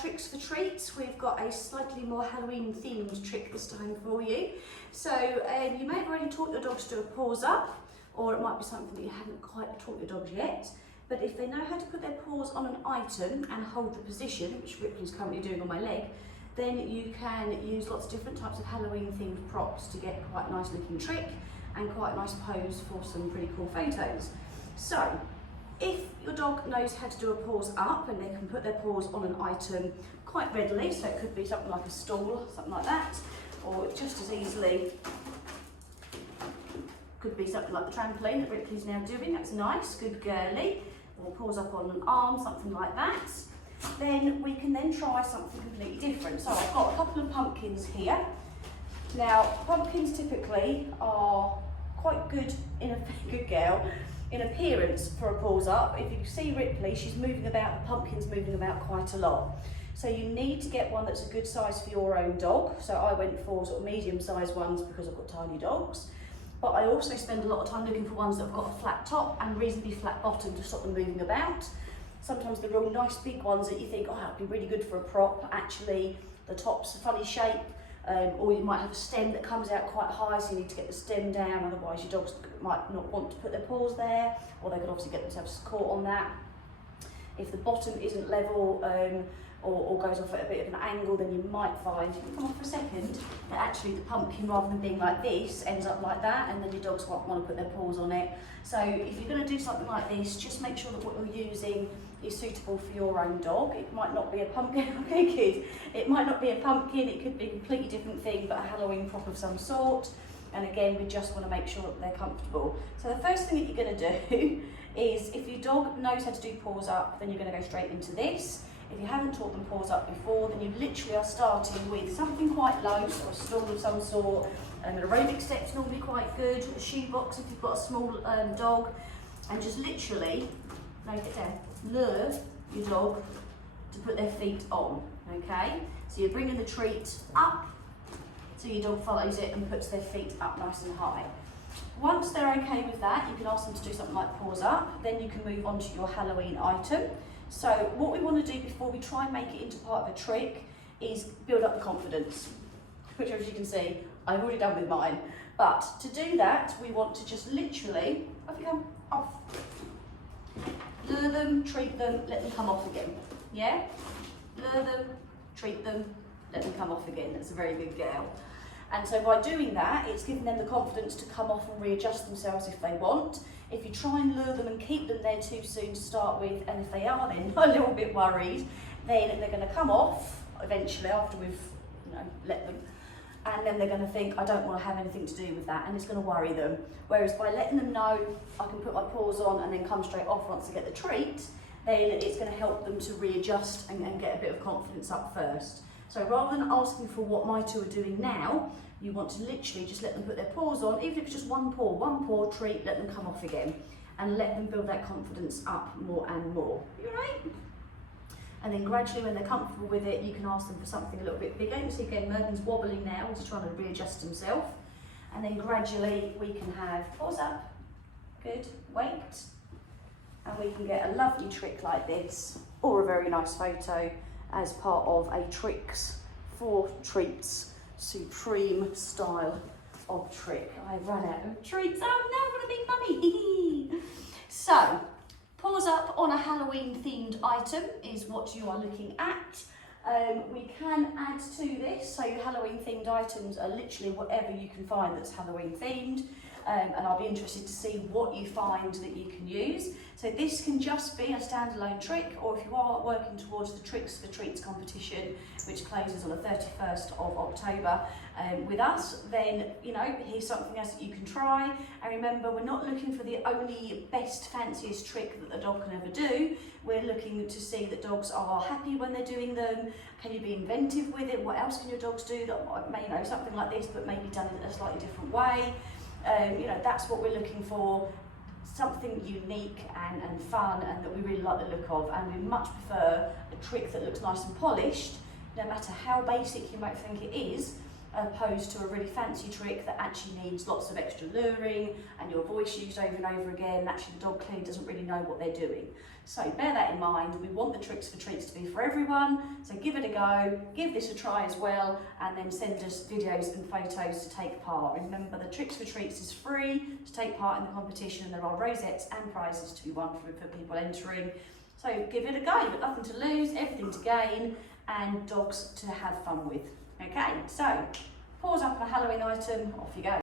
tricks for treats, we've got a slightly more Halloween themed trick this time for you. So you may have already taught your dogs to do a paws up, or it might be something that you haven't quite taught your dogs yet. But if they know how to put their paws on an item and hold the position, which Ripley's currently doing on my leg, then you can use lots of different types of Halloween themed props to get quite a nice looking trick and quite a nice pose for some pretty cool photos. So if your dog knows how to do a paws up and they can put their paws on an item quite readily, so it could be something like a stool, something like that, or just as easily could be something like the trampoline that Ripley's now doing. That's nice, good girly. Or paws up on an arm, something like that. Then we can then try something completely different. So I've got a couple of pumpkins here. Now, pumpkins typically are quite good in appearance for a paws up. If you see Ripley, she's moving about, the pumpkin's moving about quite a lot. So you need to get one that's a good size for your own dog. So I went for sort of medium-sized ones because I've got tiny dogs. But I also spend a lot of time looking for ones that have got a flat top and reasonably flat bottom to stop them moving about. Sometimes the real nice big ones that you think, oh, that'd be really good for a prop, actually the top's a funny shape, or you might have a stem that comes out quite high, so you need to get the stem down, otherwise your dogs might not want to put their paws there, or they could obviously get themselves caught on that. If the bottom isn't level, or goes off at a bit of an angle, then you might find, if you come off for a second, that actually the pumpkin, rather than being like this, ends up like that, and then your dogs won't want to put their paws on it. So if you're going to do something like this, just make sure that what you're using is suitable for your own dog. It might not be a pumpkin, okay kid, it might not be a pumpkin, it could be a completely different thing, but a Halloween prop of some sort. And again, we just want to make sure that they're comfortable. So the first thing that you're going to do is, if your dog knows how to do paws up, then you're going to go straight into this. If you haven't taught them paws up before, then you literally are starting with something quite low, so a stool of some sort. An aerobic step's normally quite good, a shoe box if you've got a small dog, and just literally, lure your dog to put their feet on, okay? So you're bringing the treat up, so your dog follows it and puts their feet up nice and high. Once they're okay with that, you can ask them to do something like paws up, then you can move on to your Halloween item. So what we want to do before we try and make it into part of a trick is build up the confidence, which, as you can see, I've already done with mine. But to do that, we want to just literally, off you come, off. Lure them, treat them, let them come off again. Yeah? Lure them, treat them, let them come off again. That's a very good girl. And so by doing that, it's giving them the confidence to come off and readjust themselves if they want. If you try and lure them and keep them there too soon to start with, and if they are then a little bit worried, then they're going to come off eventually after we've let them. And then they're going to think, I don't want to have anything to do with that, and it's going to worry them. Whereas by letting them know I can put my paws on and then come straight off once they get the treat, then it's going to help them to readjust and get a bit of confidence up first. So rather than asking for what my two are doing now, you want to literally just let them put their paws on, even if it's just one paw treat, let them come off again, and let them build that confidence up more and more. You all right? And then gradually, when they're comfortable with it, you can ask them for something a little bit bigger. You see again, Mervin's wobbling now, he's trying to readjust himself. And then gradually we can have paws up, good, wait, and we can get a lovely trick like this, or a very nice photo as part of a Tricks for Treats Supreme style of trick. I've run out of treats. Oh no, what a big mummy! So, paws up on a Halloween themed item is what you are looking at. We can add to this, so your Halloween themed items are literally whatever you can find that's Halloween themed. And I'll be interested to see what you find that you can use. So this can just be a standalone trick, or if you are working towards the Tricks for Treats competition, which closes on the 31st of October with us, then here's something else that you can try. And remember, we're not looking for the only best, fanciest trick that the dog can ever do. We're looking to see that dogs are happy when they're doing them. Can you be inventive with it? What else can your dogs do that, something like this, but maybe done in a slightly different way? That's what we're looking for, something unique and fun, and that we really like the look of. And we much prefer a trick that looks nice and polished, no matter how basic you might think it is. opposed to a really fancy trick that actually needs lots of extra luring and your voice used over and over again. Actually, the dog clearly doesn't really know what they're doing. So bear that in mind. We want the Tricks for Treats to be for everyone. So give it a go, give this a try as well, and then send us videos and photos to take part. Remember, the Tricks for Treats is free to take part in the competition, and there are rosettes and prizes to be won for people entering. So give it a go. You've got nothing to lose, everything to gain, and dogs to have fun with. Okay, so Paws up on a Halloween item, off you go.